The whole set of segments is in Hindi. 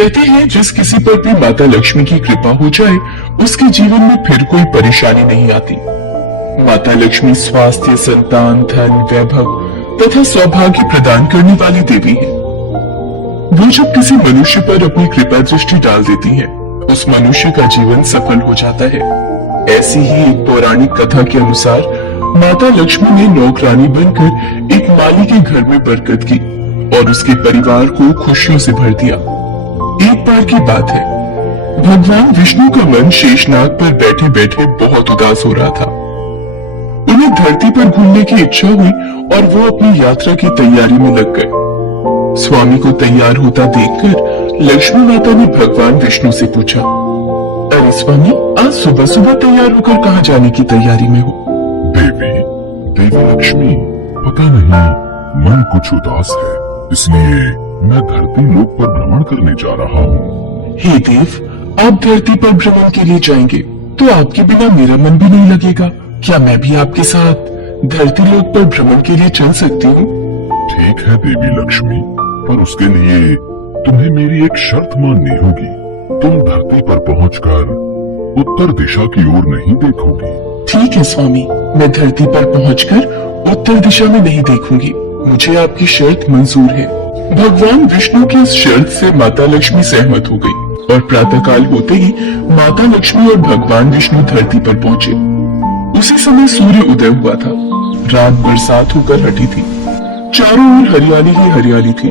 कहते हैं जिस किसी पर भी माता लक्ष्मी की कृपा हो जाए उसके जीवन में फिर कोई परेशानी नहीं आती। माता लक्ष्मी स्वास्थ्य, संतान, धन, वैभव तथा सौभाग्य प्रदान करने वाली देवी है। वो जब किसी मनुष्य पर अपनी कृपा दृष्टि डाल देती है उस मनुष्य का जीवन सफल हो जाता है। ऐसी ही एक पौराणिक कथा के अनुसार माता लक्ष्मी ने नौकरानी बनकर एक माली के घर में बरकत की और उसके परिवार को खुशियों से भर दिया। एक बार की बात है, भगवान विष्णु का मन शेषनाग पर बैठे बैठे बहुत उदास हो रहा था। उन्हें धरती पर घूमने की इच्छा हुई और वो अपनी यात्रा की तैयारी में लग गए। स्वामी को तैयार होता देखकर लक्ष्मी माता ने भगवान विष्णु से पूछा, अरे स्वामी, आज सुबह सुबह तैयार होकर कहाँ जाने की तैयारी में हो? देवी लक्ष्मी, पता नहीं मन कुछ उदास है, इसलिए मैं धरती लोक पर भ्रमण करने जा रहा हूँ। हे देव, आप धरती पर भ्रमण के लिए जाएंगे तो आपके बिना मेरा मन भी नहीं लगेगा। क्या मैं भी आपके साथ धरती लोक पर भ्रमण के लिए चल सकती हूँ? ठीक है देवी लक्ष्मी, पर उसके लिए तुम्हें मेरी एक शर्त माननी होगी। तुम धरती पर पहुंचकर उत्तर दिशा की ओर नहीं देखोगी। ठीक है स्वामी, मैं धरती पर पहुंचकर उत्तर दिशा में नहीं देखूंगी। मुझे आपकी शर्त मंजूर है। भगवान विष्णु की इस शर्त से माता लक्ष्मी सहमत हो गई और प्रातःकाल होते ही माता लक्ष्मी और भगवान विष्णु धरती पर पहुंचे। उसी समय सूर्य उदय हुआ था। रात बरसात होकर हटी थी। चारों ओर हरियाली ही हरियाली थी।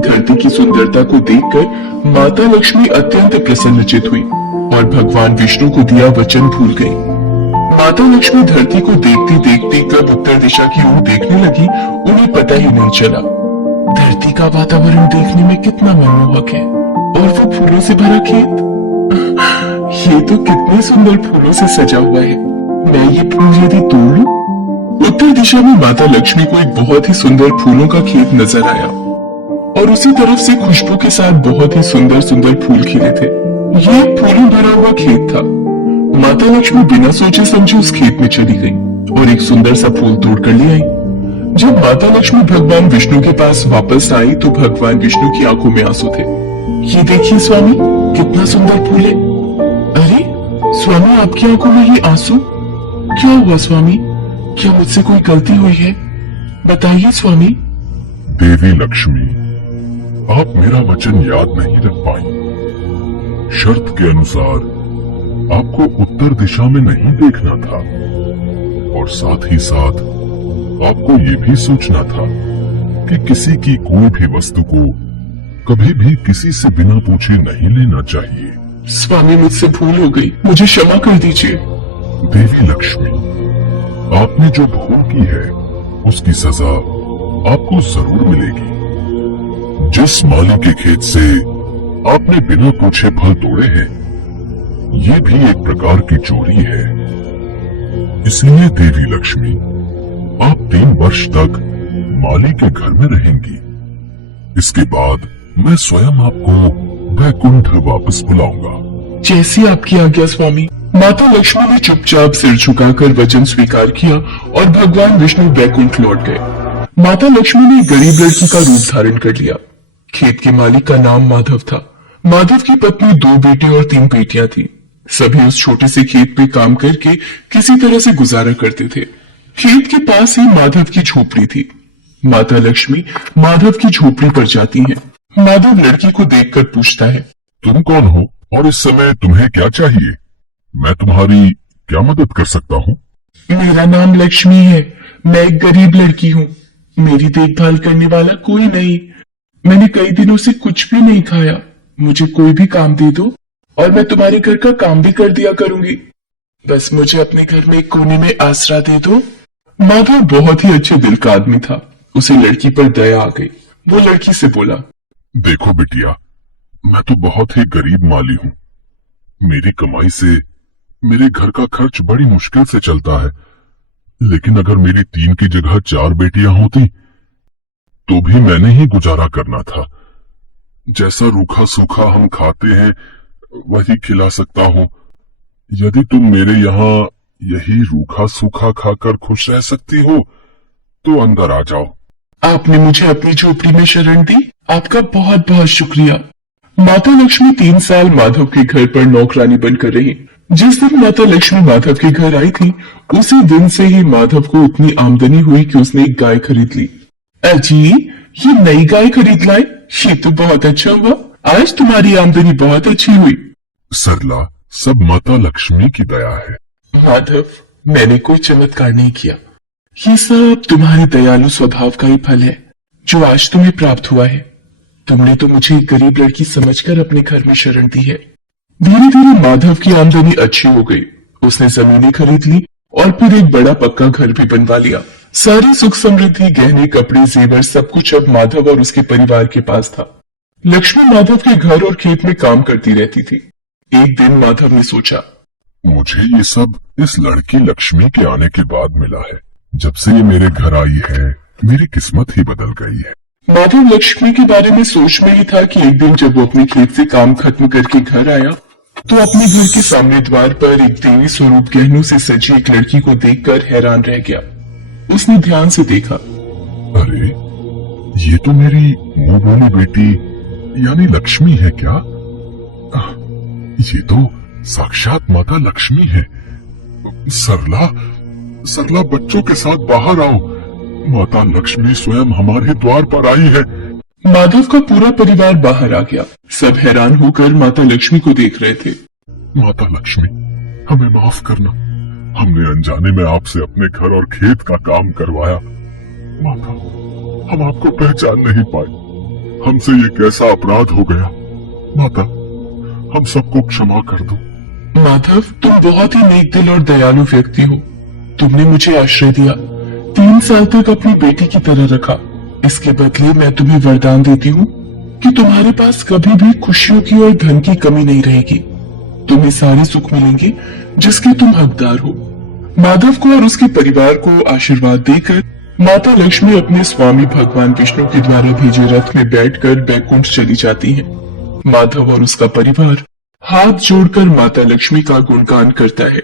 धरती की सुंदरता को देखकर माता लक्ष्मी अत्यंत प्रसन्नचित हुई और भगवान विष्णु को दिया वचन भूल गई। माता लक्ष्मी धरती को देखती देखती कब उत्तर दिशा की ओर देखने लगी उन्हें पता ही नहीं चला। धरती का वातावरण देखने में कितना मनमोहक है और वो फूलों से भरा खेत। ये तो कितने सुंदर फूलों से सजा हुआ है। मैं ये फूल यदि तोड़ लूं? उत्तर दिशा में माता लक्ष्मी को एक बहुत ही सुंदर फूलों का खेत नजर आया और उसी तरफ से खुशबू के साथ बहुत ही सुंदर सुंदर फूल खिले थे। ये एक फूलों भरा हुआ खेत था। माता लक्ष्मी बिना सोचे समझे उस खेत में चली गई और एक सुंदर सा फूल तोड़ कर ले आई। जब माता लक्ष्मी भगवान विष्णु के पास वापस आई तो भगवान विष्णु की आंखों में आंसू थे। ये देखिए स्वामी, कितना सुंदर फूल है। अरे स्वामी, आपकी आंखों में ये आंसू क्या हुआ? स्वामी, क्या मुझसे कोई गलती हुई है? बताइए स्वामी। देवी लक्ष्मी, आप मेरा वचन याद नहीं रख पाई। शर्त के अनुसार आपको उत्तर दिशा में नहीं देखना था और साथ ही साथ आपको ये भी सोचना था कि किसी की कोई भी वस्तु को कभी भी किसी से बिना पूछे नहीं लेना चाहिए। स्वामी, मुझसे भूल हो गई, मुझे क्षमा कर दीजिए। देवी लक्ष्मी, आपने जो भूल की है उसकी सजा आपको जरूर मिलेगी। जिस माली के खेत से आपने बिना पूछे फल तोड़े हैं, ये भी एक प्रकार की चोरी है। इसलिए देवी लक्ष्मी, आप 3 वर्ष तक माली के घर में रहेंगी। इसके बाद मैं स्वयं आपको वैकुंठ वापस बुलाऊंगा। जैसी आपकी आज्ञा स्वामी। माता लक्ष्मी ने चुपचाप सिर झुकाकर वचन स्वीकार किया और भगवान विष्णु वैकुंठ लौट गए। माता लक्ष्मी ने गरीब लड़की का रूप धारण कर लिया। खेत के मालिक का नाम माधव था। माधव की पत्नी 2 बेटे और 3 बेटियां थी। सभी उस छोटे से खेत पे काम करके किसी तरह से गुजारा करते थे। खेत के पास ही माधव की झोपड़ी थी। माता लक्ष्मी माधव की झोपड़ी पर जाती हैं। माधव लड़की को देखकर पूछता है, तुम कौन हो और इस समय तुम्हें क्या चाहिए? मैं तुम्हारी क्या मदद कर सकता हूँ? मेरा नाम लक्ष्मी है। मैं एक गरीब लड़की हूँ। मेरी देखभाल करने वाला कोई नहीं। मैंने कई दिनों से कुछ भी नहीं खाया। मुझे कोई भी काम दे दो और मैं तुम्हारे घर का काम भी कर दिया करूंगी। बस मुझे अपने घर में एक कोने में आसरा दे दो। माधव बहुत ही अच्छे दिल का आदमी था। उसे लड़की पर दया आ गई। वो लड़की से बोला, देखो बिटिया, मैं तो बहुत ही गरीब माली हूँ। मेरी कमाई से मेरे घर का खर्च बड़ी मुश्किल से चलता है। लेकिन अगर मेरी 3 की जगह 4 बेटियां होती तो भी मैंने ही गुजारा करना था। जैसा रूखा सूखा हम खाते हैं वही खिला सकता हूँ। यदि तुम मेरे यहाँ यही रूखा सूखा खाकर खुश रह सकती हो तो अंदर आ जाओ। आपने मुझे अपनी झोपड़ी में शरण दी। आपका बहुत बहुत शुक्रिया। माता लक्ष्मी 3 साल माधव के घर पर नौकरानी बनकर रही। जिस दिन माता लक्ष्मी माधव के घर आई थी, उसी दिन से ही माधव को इतनी आमदनी हुई कि उसने एक गाय खरीद ली। अजी, ये नई गाय खरीद लाए, ये तो बहुत अच्छा हुआ। आज तुम्हारी आमदनी बहुत अच्छी हुई। सरला, सब माता लक्ष्मी की दया है। माधव, मैंने कोई चमत्कार नहीं किया। ये सब तुम्हारे दयालु स्वभाव का ही फल है, जो आज तुम्हें प्राप्त हुआ है। तुमने तो मुझे एक गरीब लड़की समझकर अपने घर में शरण दी है। धीरे धीरे माधव की आमदनी अच्छी हो गई। उसने जमीनें खरीद ली और फिर एक बड़ा पक्का घर भी बनवा लिया। सारी सुख समृद्धि, गहने, कपड़े, जेवर, सब कुछ अब माधव और उसके परिवार के पास था। लक्ष्मी माधव के घर और खेत में काम करती रहती थी। एक दिन माधव ने सोचा, मुझे ये सब इस लड़की लक्ष्मी के आने के बाद मिला है। जब से ये मेरे घर आई है, मेरी किस्मत ही बदल गई है। माधव लक्ष्मी के बारे में सोच में ही था कि एक दिन जब वो अपने खेत से काम खत्म करके घर आया, तो अपने घर के सामने द्वार पर एक देवी स्वरूप गहनों से सजी एक लड़की को देखकर हैरान रह गया। उसने ध्यान से देखा। अरे, ये तो मेरी मुंह बोली बेटी यानी लक्ष्मी है क्या? ये तो साक्षात माता लक्ष्मी है। सरला, सरला, बच्चों के साथ बाहर आओ। माता लक्ष्मी स्वयं हमारे द्वार पर आई है। माधव का पूरा परिवार बाहर आ गया। सब हैरान होकर माता लक्ष्मी को देख रहे थे। माता लक्ष्मी, हमें माफ करना। हमने अनजाने में आपसे अपने घर और खेत का काम करवाया। माता, हम आपको पहचान नहीं पाए। हमसे ये कैसा अपराध हो गया। माता, हम सबको क्षमा कर दो। माधव, तुम बहुत ही नेक दिल और दयालु व्यक्ति हो। तुमने मुझे आश्रय दिया, 3 साल तक अपनी बेटी की तरह रखा। इसके बदले मैं तुम्हें वरदान देती हूँ कि तुम्हारे पास कभी भी खुशियों की और धन की कमी नहीं रहेगी। तुम्हें सारे सुख मिलेंगे जिसके तुम हकदार हो। माधव को और उसके परिवार को आशीर्वाद देकर माता लक्ष्मी अपने स्वामी भगवान विष्णु के द्वारा भेजे रथ में बैठकर बैकुंठ चली जाती हैं। माधव और उसका परिवार हाथ जोड़कर माता लक्ष्मी का गुणगान करता है।